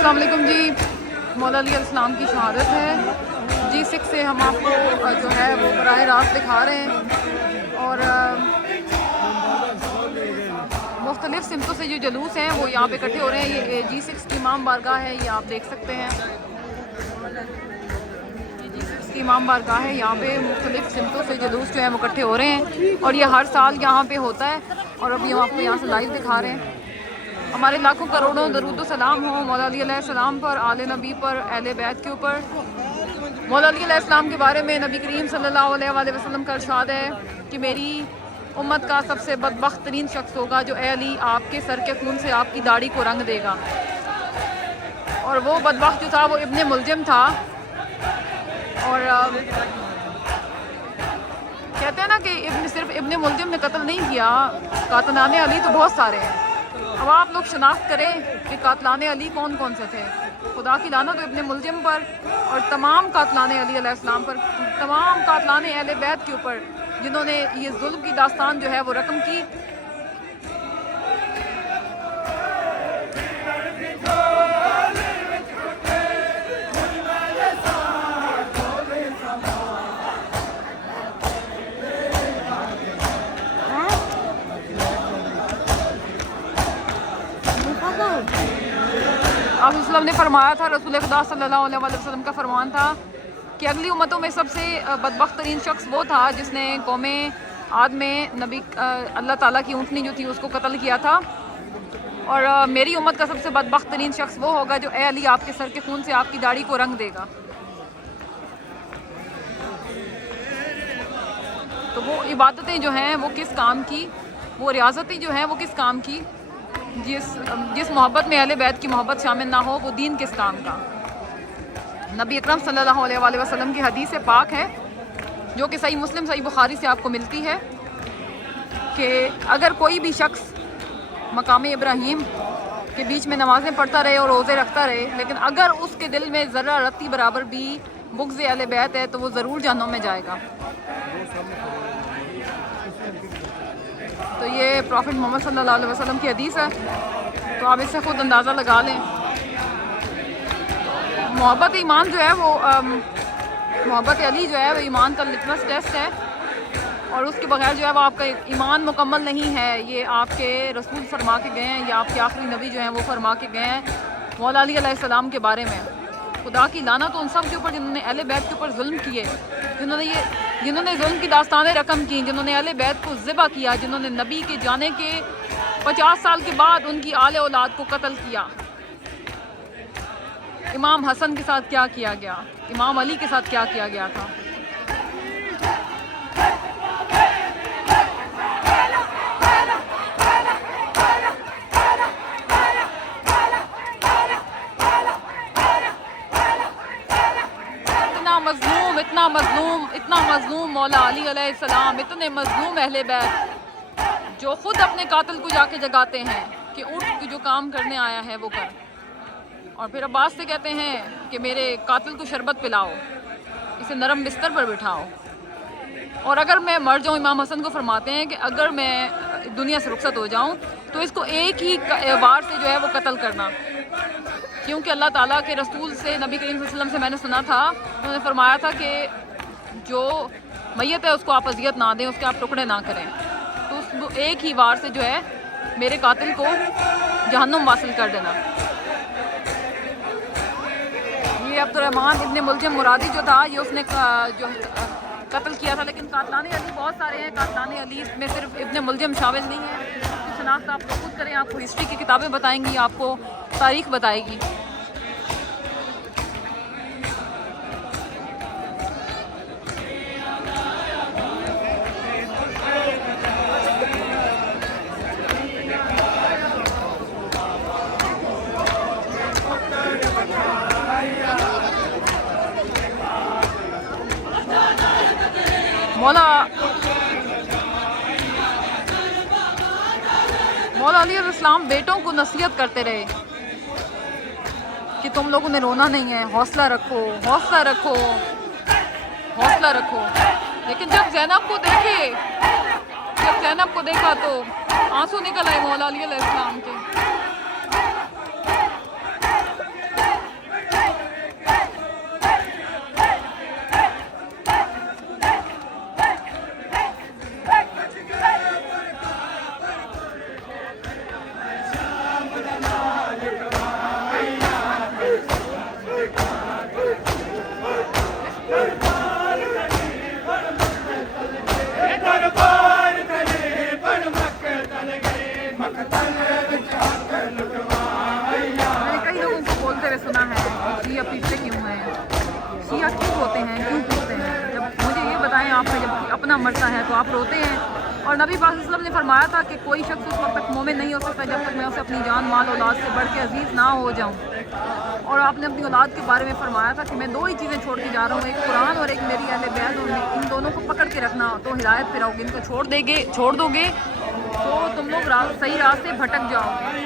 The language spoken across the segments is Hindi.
अस्सलाम वालेकुम जी। मौला अली अलैहिस्सलाम की शहादत है। G6 से हम आपको जो है वो बराह रास्त दिखा रहे हैं और मुख्तलिफ़ सिमतों से जो जलूस हैं वो यहाँ पे इकट्ठे हो रहे हैं। ये G6 की इमाम बारगाह है, ये आप देख सकते हैं। ये G6 की इमाम बारगाह है, यहाँ पे मुख्तलिफ़ सिमतों से जलूस जो है वो इकट्ठे हो रहे हैं और ये हर साल यहाँ पे होता है। और अभी हम आपको यहाँ से लाइव दिखा रहे हैं। हमारे लाखों करोड़ों दरूद सलाम हो मौला अली अलैहिस्सलाम पर, आले नबी पर, अहले बैत के ऊपर। मौला अली अलैहिस्सलाम के बारे में नबी करीम सल्लल्लाहु अलैहि वसल्लम का इरशाद है कि मेरी उम्मत का सबसे बदबख्त तरीन शख्स होगा जो ए अली आपके सर के खून से आपकी दाढ़ी को रंग देगा। और वो बदबख्त जो था वो इब्ने मुलजिम था। और कहते हैं ना कि सिर्फ इब्ने मुलजिम ने कत्ल नहीं किया, कातलाने अली तो बहुत सारे हैं। अब आप लोग शनाख्त करें कि कातलाने अली कौन कौन से थे। खुदा की लानत तो इब्ने मुलजिम पर और तमाम कातलाने अली अलैहिस्सलाम पर, तमाम कातलाने अहले बैत के ऊपर जिन्होंने ये जुल्म की दास्तान जो है वो रकम की। आप वसल्लम ने फरमाया था, रसूल खुदा सल्लल्लाहु अलैहि वसल्लम का फरमान था कि अगली उम्मतों में सबसे बदबख्त तरीन शख्स वो था जिसने कौमे आद में नबी अल्लाह ताला की ऊँटनी जो थी उसको कत्ल किया था। और मेरी उम्मत का सबसे बदबख्त तरीन शख्स वो होगा जो ए अली आपके सर के खून से आपकी दाढ़ी को रंग देगा। तो वो इबादतें जो हैं वो किस काम की, वो रियासतें जो हैं वो किस काम की, जिस मोहब्बत में अहले बैत की मोहब्बत शामिल ना हो वो दीन किस काम का। नबी अकरम सल्लल्लाहु अलैहि वसल्लम की हदीस पाक है जो कि सही मुस्लिम सही बुखारी से आपको मिलती है कि अगर कोई भी शख्स मकाम इब्राहीम के बीच में नमाज़ें पढ़ता रहे और रोज़े रखता रहे, लेकिन अगर उसके दिल में ज़र्रा रत्ती बराबर भी बुग़्ज़ अहले बैत है तो वो ज़रूर जहन्नम में जाएगा। तो ये प्रॉफिट मोहम्मद सल्लल्लाहु अलैहि वसल्लम की हदीस है, तो आप इससे ख़ुद अंदाज़ा लगा लें। मोहब्बत ईमान जो है वो मोहब्बत अली जो है वो ईमान का लिटमस टेस्ट है और उसके बगैर जो है वो आपका ईमान मुकम्मल नहीं है। ये आपके रसूल फरमा के गए हैं या आपके आखिरी नबी जो हैं वो फरमा के गए हैं मौला अली अलैहिस्सलाम के बारे में। खुदा की लानत उन सब के ऊपर जिन्होंने अहले बैत के ऊपर जुल्म किए, जिन्होंने जुल्म की दास्तानें रकम की, जिन्होंने अहले बैत को ज़िबा किया, जिन्होंने नबी के जाने के 50 साल के बाद उनकी आले औलाद को कत्ल किया। इमाम हसन के साथ क्या किया गया, इमाम अली के साथ क्या किया गया था। इतना मजलूम मौला अली अलैहिस्सलाम, इतने मजलूम अहले बैत जो खुद अपने कातिल को जाके जगाते हैं कि उठ जो काम करने आया है वो कर। और फिर अब्बास से कहते हैं कि मेरे कातिल को शरबत पिलाओ, इसे नरम बिस्तर पर बिठाओ। और अगर मैं मर जाऊँ, इमाम हसन को फरमाते हैं कि अगर मैं दुनिया से रुखसत हो जाऊँ तो इसको एक ही वार से जो है वो कत्ल करना, क्योंकि अल्लाह ताला के रसूल से, नबी करीम सल्लल्लाहु अलैहि वसल्लम से मैंने सुना था, उन्होंने फरमाया था कि जो मैयत है उसको आप अजियत ना दें, उसके आप टुकड़े ना करें। तो उस एक ही वार से जो है मेरे कातिल को जहन्नुम वासिल कर देना। ये अब्दुर्रहमान इब्ने मुलजिम मुरादी जो था, ये उसने जो कत्ल किया था। लेकिन कातलाने अली बहुत सारे हैं, कातलाने अली में सिर्फ इब्ने मुलजिम शामिल नहीं है। इसकी शनाख्त आप खुद करें, आपको हिस्ट्री की किताबें बताएंगी, आपको तारीख बताएगी। मौला अली अलैहिस्सलाम बेटों को नसीहत करते रहे कि तुम लोगों ने रोना नहीं है, हौसला रखो, हौसला रखो, हौसला रखो। लेकिन जब ज़ैनब को देखा तो आंसू निकल आए मौला अली अलैहिस्सलाम के। अपना मरता है तो आप रोते हैं। और नबी पाक सल्लल्लाहु अलैहि वसल्लम ने फरमाया था कि कोई शख्स उस वक्त तक मोमिन नहीं हो सकता जब तक मैं उसे अपनी जान माल औलाद से बढ़ के अजीज़ ना हो जाऊँ। और आपने अपनी औलाद के बारे में फरमाया था कि मैं दो ही चीज़ें छोड़ के जा रहा हूँ, एक कुरान और एक मेरी अहले बैत, और इन दोनों को पकड़ के रखना तो हिदायत पे रहोगे, इनको छोड़ दोगे तो तुम लोग सही रास्ते भटक जाओगे।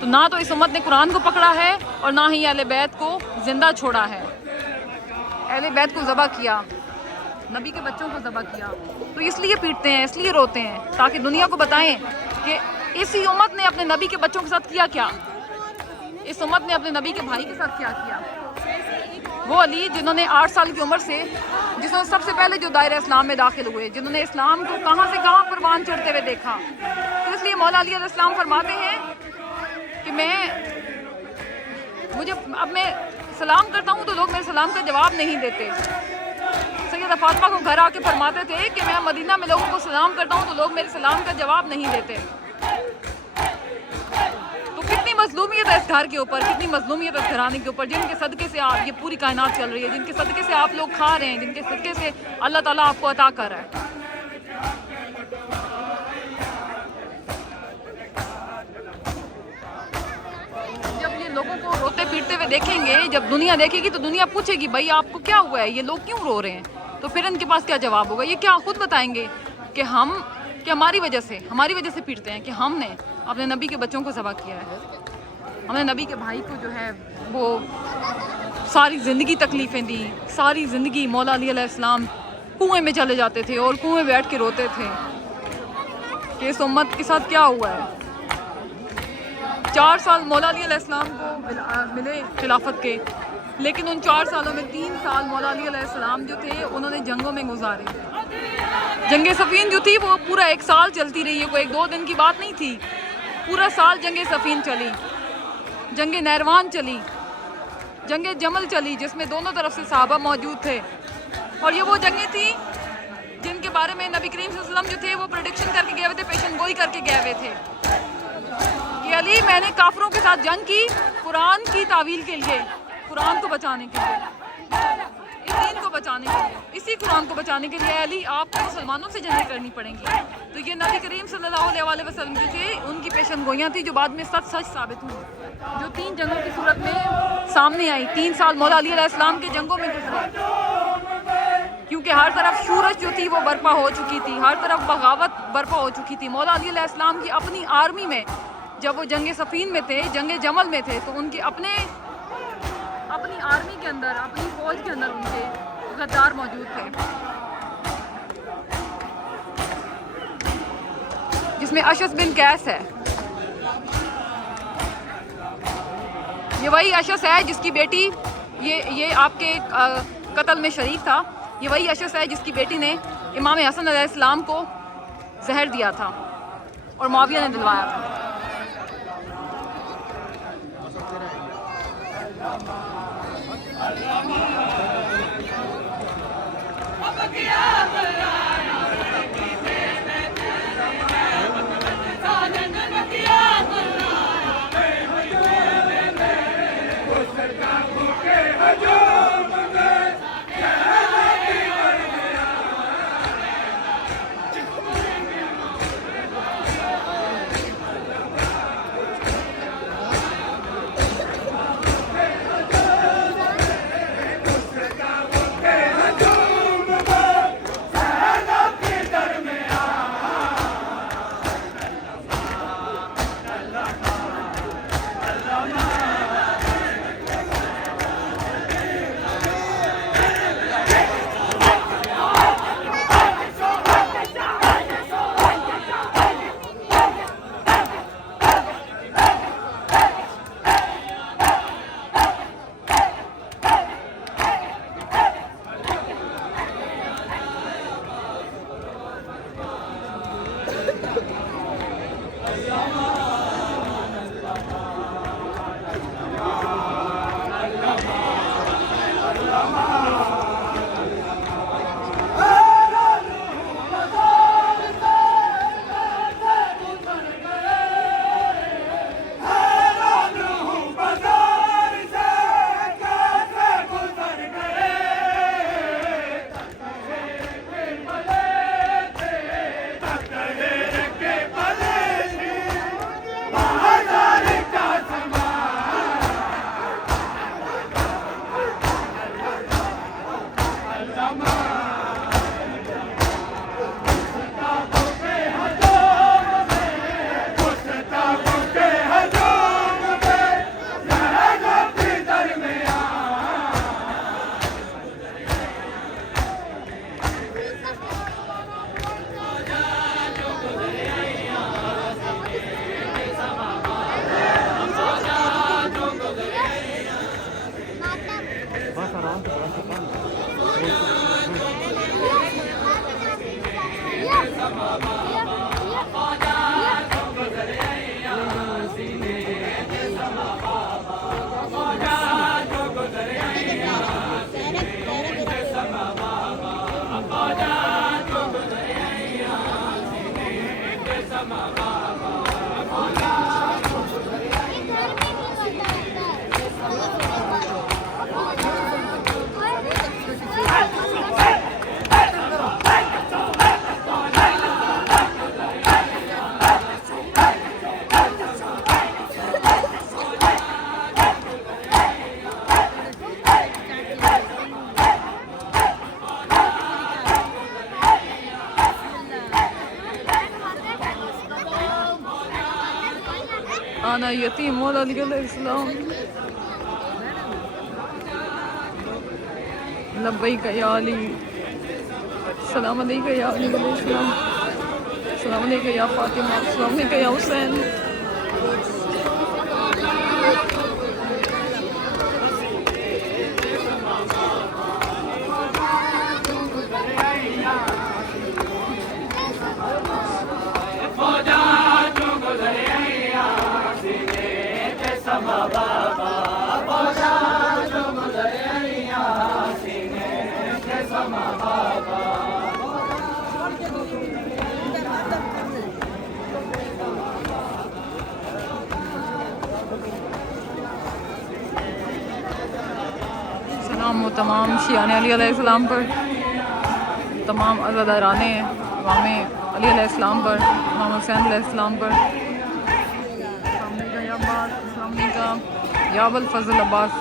तो ना तो इस उम्मत ने कुरान को पकड़ा है और ना ही अहले बैत को जिंदा छोड़ा है। अहले बैत को ज़बह किया, नबी के बच्चों को ज़बह किया, तो इसलिए पीटते हैं, इसलिए रोते हैं, ताकि दुनिया को बताएं कि इसी उम्मत ने अपने नबी के बच्चों के साथ किया क्या, इस उम्मत ने अपने नबी के भाई के साथ क्या किया। वो अली जिन्होंने 8 साल की उम्र से, जिन्होंने सबसे पहले जो दायरा इस्लाम में दाखिल हुए, जिन्होंने इस्लाम को कहाँ से कहाँ परवान चढ़ते हुए देखा, तो इसलिए मौला अली अलैहिस्सलाम फरमाते हैं कि अब मैं सलाम करता हूँ तो लोग मेरे सलाम का जवाब नहीं देते। सैयदा फातिमा को घर आके फरमाते थे कि मैं मदीना में लोगों को सलाम करता हूँ तो लोग मेरे सलाम का जवाब नहीं देते। तो कितनी मजलूमियत है इस घर के ऊपर, कितनी मजलूमियत है इस घराने के ऊपर, जिनके सदक़े से आप ये पूरी कायनात चल रही है, जिनके सदक़े से आप लोग खा रहे हैं, जिनके सदक़े से अल्लाह ताला आपको अता कर रहा है। लोगों को रोते पीटते हुए देखेंगे, जब दुनिया देखेगी तो दुनिया पूछेगी भाई आपको क्या हुआ है, ये लोग क्यों रो रहे हैं, तो फिर इनके पास क्या जवाब होगा। ये क्या खुद बताएंगे कि हमारी वजह से पीटते हैं, कि हमने अपने नबी के बच्चों को ज़बह किया है, हमने नबी के भाई को जो है वो सारी ज़िंदगी तकलीफ़ें दी, सारी ज़िंदगी मौला अली अलैहिस्सलाम कुएँ में चले जाते थे और कुएँ में बैठ के रोते थे कि इस उम्मत के साथ क्या हुआ है। 4 साल मौला अली अलैहिस्सलाम को मिले खिलाफत के, लेकिन उन 4 सालों में 3 साल मौला अली अलैहिस्सलाम जो थे उन्होंने जंगों में गुजारे। जंग सफ़ीन जो थी वो पूरा 1 साल चलती रही है, कोई 1-2 दिन की बात नहीं थी, पूरा साल जंग सफ़ीन चली, जंग नहरवान चली, जंग जमल चली, जिसमें दोनों तरफ से सहाबा मौजूद थे। और ये वो जंगें थी जिनके बारे में नबी करीम सल्लल्लाहु अलैहि वसल्लम जो थे वो प्रेडिक्शन करके गए हुए थे, पेशन गोई करके गए हुए थे कि अली मैंने काफरों के साथ जंग की कुरान की तावील के लिए, कुरान को बचाने के लिए, इस दीन को बचाने के लिए, इसी कुरान को बचाने के लिए अली आपको मुसलमानों से जंगें करनी पड़ेंगी। तो ये नबी करीम सल्लल्लाहु अलैहि वसल्लम जो थे उनकी पेशन गोइयाँ थी जो बाद में सच साबित हुई, जो 3 जंगों की सूरत में सामने आई। 3 साल मौला अली अलैहिस्सलाम के जंगों में गुजरे, क्योंकि हर तरफ शूरश जो थी वो बर्पा हो चुकी थी, हर तरफ बगावत बर्पा हो चुकी थी। मौला अली अलैहिस्सलाम की अपनी आर्मी में जब वो जंग सफ़ीन में थे, जंग जमल में थे, तो उनके अपनी आर्मी के अंदर, अपनी फौज के अंदर उनके गद्दार मौजूद थे, जिसमें अशस बिन कैस है। ये वही अशस है जिसकी बेटी ये आपके कत्ल में शरीक था, ये वही अशस है जिसकी बेटी ने इमाम हसन अलैहिस्सलाम को जहर दिया था और मुआविया ने दिलवाया था। आना यतीम मौला अली अलैहिस्सलाम लब्बैक या अली सलाम अलैका या अली अलैहिस्सलाम सलाम अलैका या फातिमा सलाम अलैका या हुसैन सलाम वो तमाम शियान अली अलैहिस्सलाम पर तमाम अज़ादाराने इमाम अली अलैहिस्सलाम पर इमाम हुसैन अलैहिस्सलाम पर या अबुल फज़ल अब्बास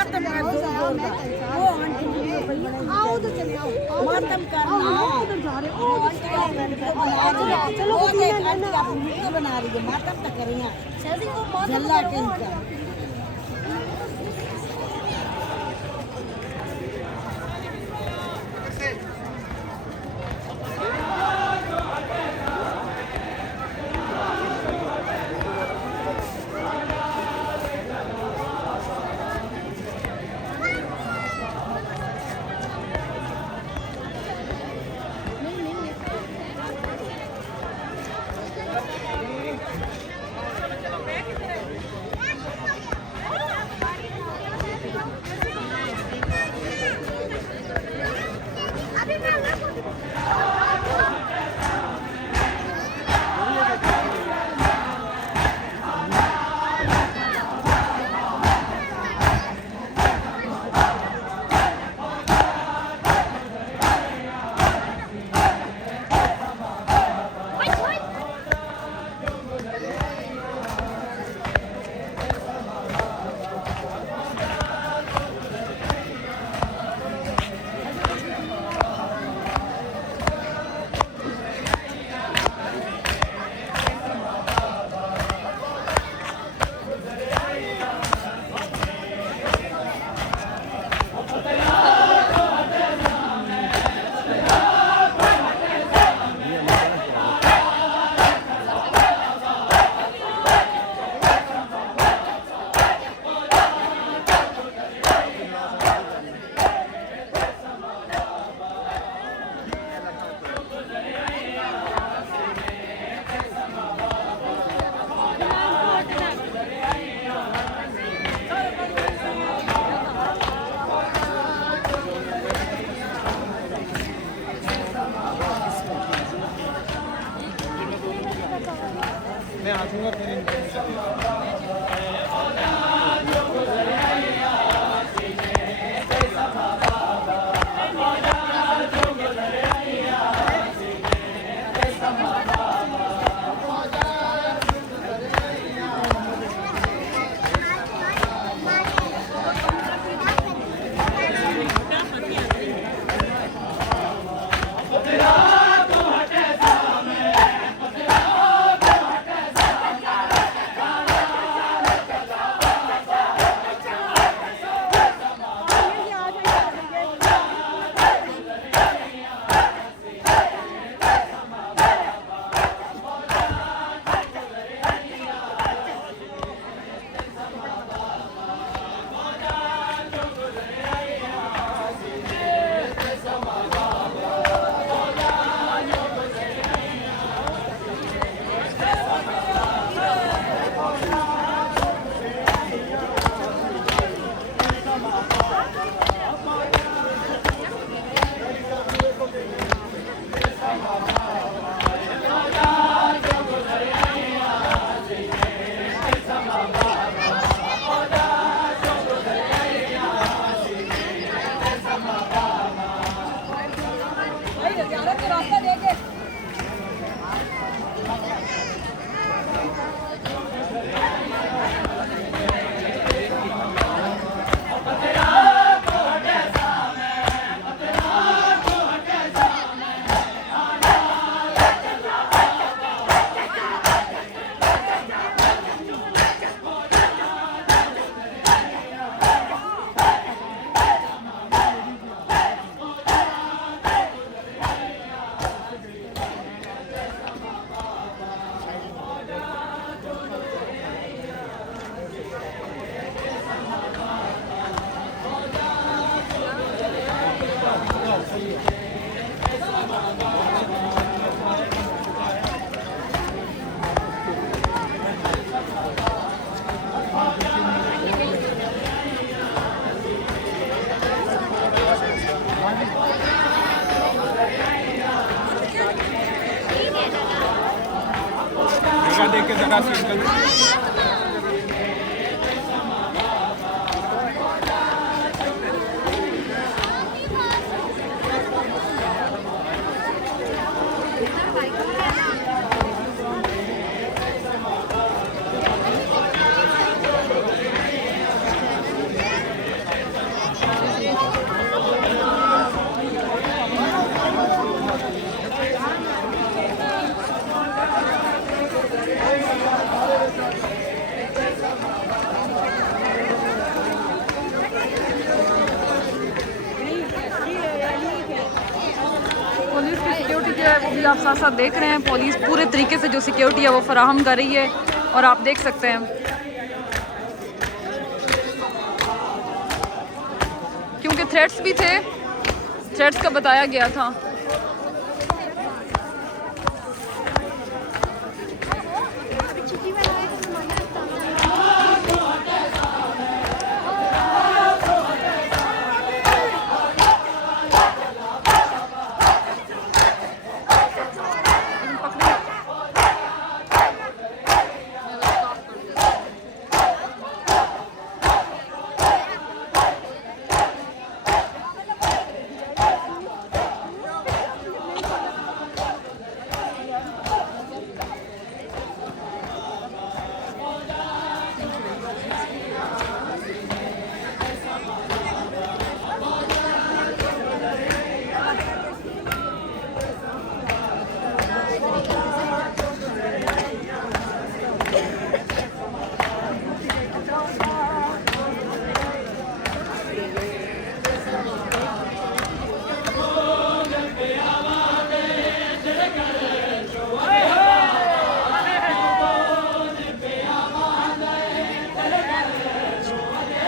मातम करना चलो वो देख आंटी आप वीडियो बना रही है मातम तो करिए जल्ला के मैं आऊँगा फिर देख के जगह से निकल पुलिस की सिक्योरिटी जो है वो भी आप साथ साथ देख रहे हैं। पुलिस पूरे तरीके से जो सिक्योरिटी है वो फराहम कर रही है और आप देख सकते हैं क्योंकि थ्रेट्स भी थे, थ्रेट्स का बताया गया था।